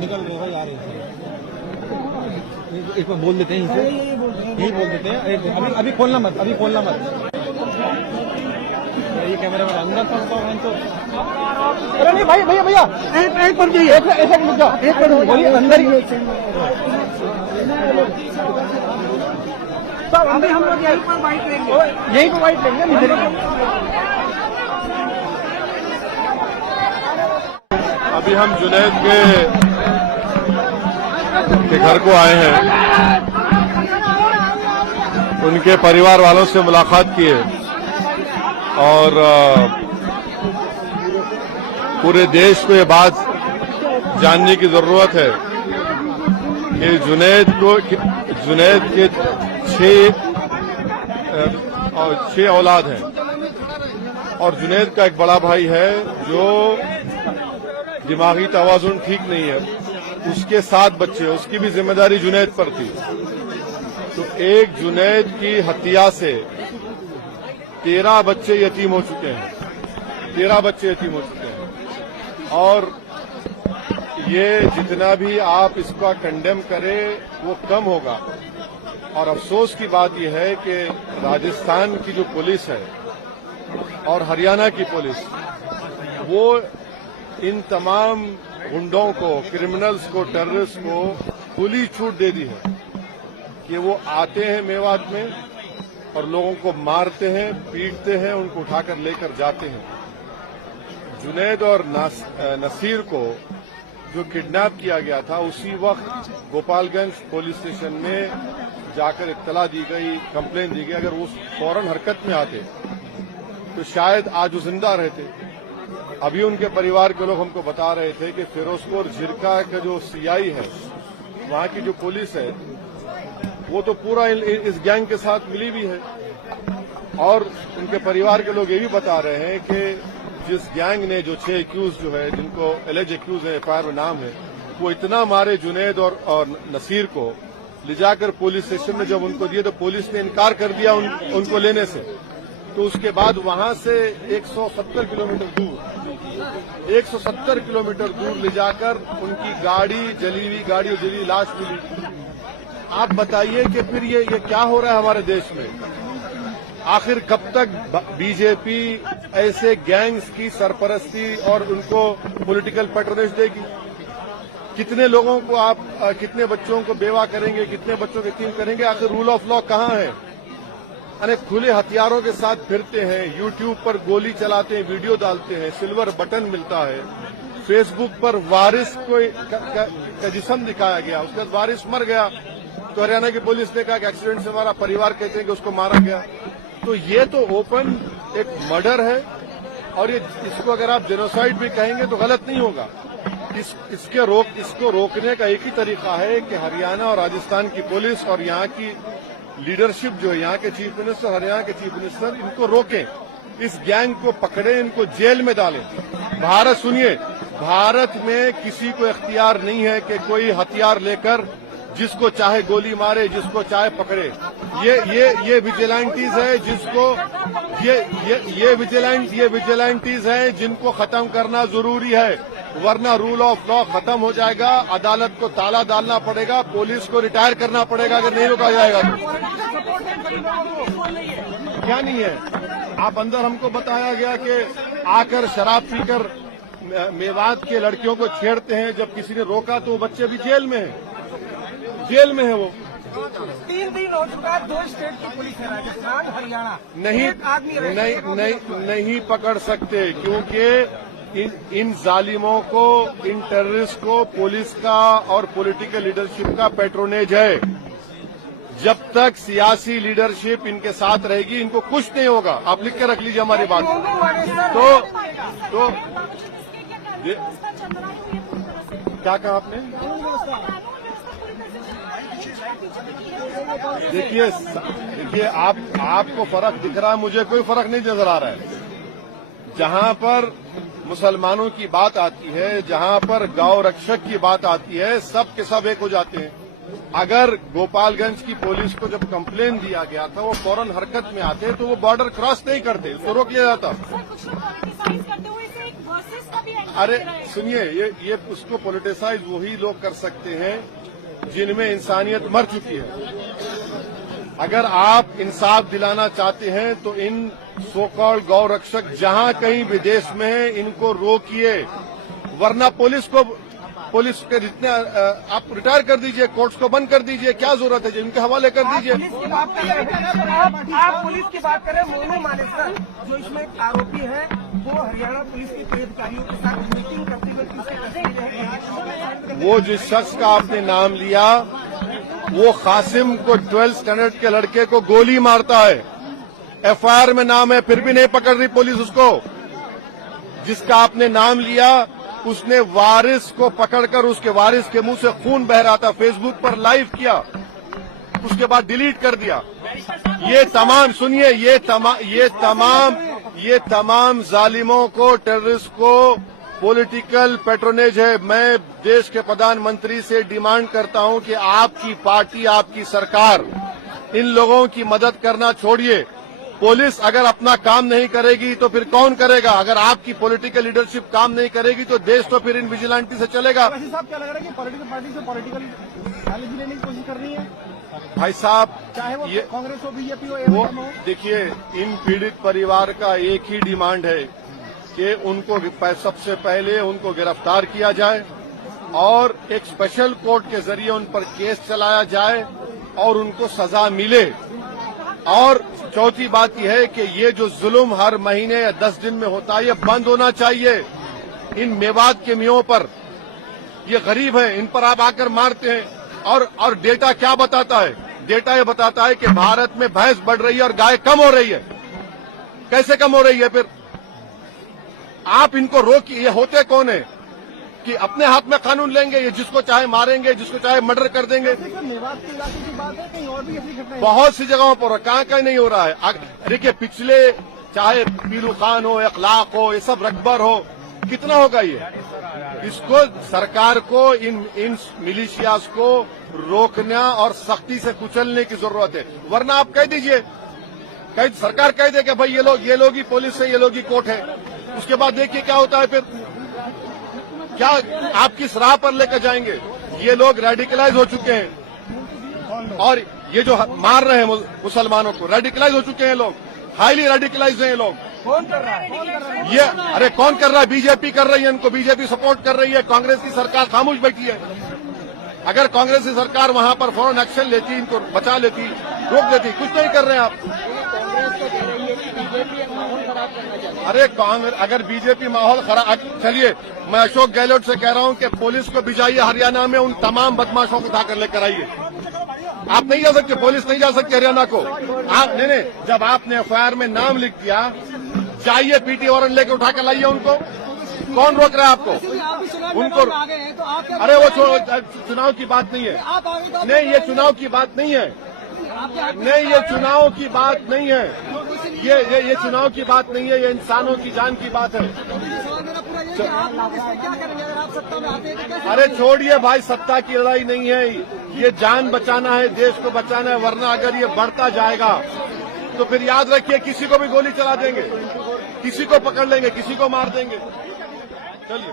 निकल रहे भाई, आ रहे हैं। एक बार बोल देते हैं, यही बोल देते हैं। अभी खोलना मत, अभी खोलना मत। ये कैमरा में अंदर फंसता है तो। अरे नहीं भाई, भैया एक पर जाइए, एक रुक जाओ, एक पर बोलिए अंदर ही। सब अभी हम लोग यहीं पर बाइट लेंगे, यहीं पर बाइट लेंगे। अभी हम जुनैद के घर को आए हैं, उनके परिवार वालों से मुलाकात की है और पूरे देश को ये बात जानने की जरूरत है कि जुनैद के छह औलाद हैं और जुनैद का एक बड़ा भाई है जो दिमागी तवाजुन ठीक नहीं है, उसके 7 बच्चे, उसकी भी जिम्मेदारी जुनैद पर थी। तो एक जुनैद की हत्या से 13 बच्चे यतीम हो चुके हैं, 13 बच्चे यतीम हो चुके हैं। और ये जितना भी आप इसका कंडेम करें वो कम होगा। और अफसोस की बात यह है कि राजस्थान की जो पुलिस है और हरियाणा की पुलिस, वो इन तमाम गुंडों को, क्रिमिनल्स को, टेररिस्ट को खुली छूट दे दी है कि वो आते हैं मेवात में और लोगों को मारते हैं, पीटते हैं, उनको उठाकर लेकर जाते हैं। जुनैद और नसीर को जो किडनैप किया गया था, उसी वक्त गोपालगंज पुलिस स्टेशन में जाकर इत्तला दी गई, कंप्लेन दी गई। अगर वो फौरन हरकत में आते तो शायद आज वो जिंदा रहते। अभी उनके परिवार के लोग हमको बता रहे थे कि फिरोजपुर झिरका का जो सीआई है, वहां की जो पुलिस है, वो तो पूरा इस गैंग के साथ मिली भी है। और उनके परिवार के लोग ये भी बता रहे हैं कि जिस गैंग ने जो 6 एक्यूज जो है, जिनको एलिज एक्यूज है, एफआईआर में नाम है, वो इतना मारे जुनैद और नसीर को, ले जाकर पुलिस स्टेशन में जब उनको दिए तो पुलिस ने इनकार कर दिया उनको लेने से। तो उसके बाद वहां से 170 किलोमीटर दूर ले जाकर उनकी गाड़ी, जली हुई गाड़ी और जली लाश मिली। आप बताइए कि फिर ये क्या हो रहा है हमारे देश में? आखिर कब तक बीजेपी ऐसे गैंग्स की सरपरस्ती और उनको पॉलिटिकल पैट्रोनेज देगी? कितने लोगों को आप, कितने बच्चों को बेवा करेंगे, कितने बच्चों को यतीम करेंगे? आखिर रूल ऑफ लॉ कहाँ है? अरे खुले हथियारों के साथ फिरते हैं, यूट्यूब पर गोली चलाते हैं, वीडियो डालते हैं, सिल्वर बटन मिलता है, फेसबुक पर वारिस का जिस्म दिखाया गया, उसके बाद वारिस मर गया तो हरियाणा की पुलिस ने कहा कि एक्सीडेंट से हमारा परिवार कहते हैं कि उसको मारा गया। तो ये तो ओपन एक मर्डर है और इसको अगर आप जेनोसाइड भी कहेंगे तो गलत नहीं होगा। इसको रोकने का एक ही तरीका है कि हरियाणा और राजस्थान की पुलिस और यहाँ की लीडरशिप जो है, यहाँ के चीफ मिनिस्टर, हरियाणा के चीफ मिनिस्टर, इनको रोकें, इस गैंग को पकड़े, इनको जेल में डालें। भारत, सुनिए, भारत में किसी को इख्तियार नहीं है कि कोई हथियार लेकर जिसको चाहे गोली मारे, जिसको चाहे पकड़े। ये विजिलेंटीज है जिसको ये विजिलेंटीज है जिनको खत्म करना जरूरी है, वरना रूल ऑफ लॉ खत्म हो जाएगा, अदालत को ताला डालना पड़ेगा, पुलिस को रिटायर करना पड़ेगा अगर नहीं रोका जाएगा तो। क्या नहीं है? आप अंदर हमको बताया गया कि आकर शराब पीकर मेवात के लड़कियों को छेड़ते हैं, जब किसी ने रोका तो वो बच्चे अभी जेल में है, जेल में है वो। 3 दिन हो चुका है, 2 स्टेट की पुलिस है, राजस्थान, हरियाणा, नहीं पकड़ सकते क्योंकि इन जालिमों को, इन टेररिस्ट को पुलिस का और पॉलिटिकल लीडरशिप का पैट्रोनेज है। जब तक सियासी लीडरशिप इनके साथ रहेगी इनको कुछ नहीं होगा। आप लिख के रख लीजिए हमारी बात। तो क्या कहा आपने? देखिए आपको फर्क दिख रहा है, मुझे कोई फर्क नहीं नजर आ रहा है। जहां पर मुसलमानों की बात आती है, जहां पर गौ रक्षक की बात आती है, सब के सब एक हो जाते हैं। अगर गोपालगंज की पुलिस को जब कंप्लेन दिया गया था, वो फौरन हरकत में आते तो वो बॉर्डर क्रॉस नहीं करते, उसको रोक लिया जाता। अरे सुनिए, ये उसको पॉलिटिसाइज वही लोग कर सकते हैं जिनमें इंसानियत मर चुकी है। अगर आप इंसाफ दिलाना चाहते हैं तो इन सो कॉल्ड गौ रक्षक जहां कहीं विदेश में है, इनको रोकिए, वरना पुलिस के जितने आप रिटायर कर दीजिए, कोर्ट्स को बंद कर दीजिए, क्या जरूरत है, इनके हवाले कर दीजिए। आप पुलिस की बात करें, मोनू मानेसर जो इसमें आरोपी है, वो हरियाणा पुलिस के कई अधिकारियों के साथ मीटिंग करते हुए वो जिस शख्स का आपने नाम लिया, वो कासिम को 12th स्टैंडर्ड के लड़के को गोली मारता है, एफआईआर में नाम है, फिर भी नहीं पकड़ रही पुलिस उसको। जिसका आपने नाम लिया, उसने वारिस को पकड़कर उसके वारिस के मुंह से खून बह रहा था, फेसबुक पर लाइव किया, उसके बाद डिलीट कर दिया। ये तमाम सुनिए, ये तमाम जालिमों को, टेररिस्ट को पॉलिटिकल पैट्रोनेज है। मैं देश के प्रधानमंत्री से डिमांड करता हूं कि आपकी पार्टी, आपकी सरकार इन लोगों की मदद करना छोड़िए। पुलिस अगर अपना काम नहीं करेगी तो फिर कौन करेगा? अगर आपकी पॉलिटिकल लीडरशिप काम नहीं करेगी तो देश तो फिर इन विजिलेंटी से चलेगा। वैसे साहब, क्या लग रहा है कि पॉलिटिकल पार्टी से पॉलिटिकल एनर्जी लेने की कोशिश कर रही है? भाई साहब, चाहे वो कांग्रेस हो, बीजेपी हो, वो एमएम हो। देखिए, इन पीड़ित परिवार का एक ही डिमांड है कि उनको सबसे पहले उनको गिरफ्तार किया जाए और एक स्पेशल कोर्ट के जरिए उन पर केस चलाया जाए और उनको सजा मिले। और चौथी बात यह है कि ये जो जुल्म हर महीने या 10 दिन में होता है, ये बंद होना चाहिए। इन मेवात के मियों पर, ये गरीब हैं, इन पर आप आकर मारते हैं। और डेटा क्या बताता है? डेटा ये बताता है कि भारत में भैंस बढ़ रही है और गाय कम हो रही है। कैसे कम हो रही है? फिर आप इनको रोकिए। ये होते कौन है कि अपने हाथ में कानून लेंगे, ये जिसको चाहे मारेंगे, जिसको चाहे मर्डर कर देंगे। मेवात के इलाके की बात है, कहीं और भी ऐसी घटनाएं बहुत सी जगहों पर कहां नहीं हो रहा है। देखिए, पिछले चाहे पीलू खान हो, इखलाक हो, ये सब रकबर हो, कितना होगा ये? इसको सरकार को इन मिलिशियाज को रोकना और सख्ती से कुचलने की जरूरत है। वरना आप कह दीजिए, सरकार कह दे कि भाई ये लोग ही पुलिस है, ये लोग ही कोर्ट है। उसके बाद देखिए क्या होता है। फिर क्या आप किस राह पर लेकर जाएंगे? ये लोग रेडिकलाइज हो चुके हैं और ये जो मार रहे हैं मुसलमानों को, रेडिकलाइज हो चुके हैं लोग, हाईली रेडिकलाइज हैं ये लोग। कौन कर रहा है? ये अरे कौन कर रहा है? बीजेपी कर रही है, इनको बीजेपी सपोर्ट कर रही है। कांग्रेस की सरकार खामोश बैठी है। अगर कांग्रेस की सरकार वहां पर फौरन एक्शन लेती, इनको बचा लेती, रोक देती, कुछ नहीं कर रहे हैं आप। अरे कांग्रेस, अगर बीजेपी माहौल खराब, चलिए मैं अशोक गहलोत से कह रहा हूं कि पुलिस को भिजाइए हरियाणा में, उन तमाम बदमाशों को उठाकर लेकर आइए। आप नहीं जा सकते, पुलिस नहीं जा सकती हरियाणा को। आप नहीं, जब आपने एफआईआर में नाम लिख दिया, जाइए पीटी वारंट लेकर उठा कर लाइए उनको। कौन रोक रहा है आपको? उनको अरे वो चुनाव की बात नहीं है। नहीं, ये चुनाव की बात नहीं है। नहीं, ये चुनाव की बात नहीं है। ये चुनाव की बात नहीं है, ये इंसानों की जान की बात है। अरे छोड़िए भाई, सत्ता की लड़ाई नहीं है ये, जान बचाना है, देश को बचाना है। वरना अगर ये बढ़ता जाएगा तो फिर याद रखिए, किसी को भी गोली चला देंगे, किसी को पकड़ लेंगे, किसी को मार देंगे। चलिए।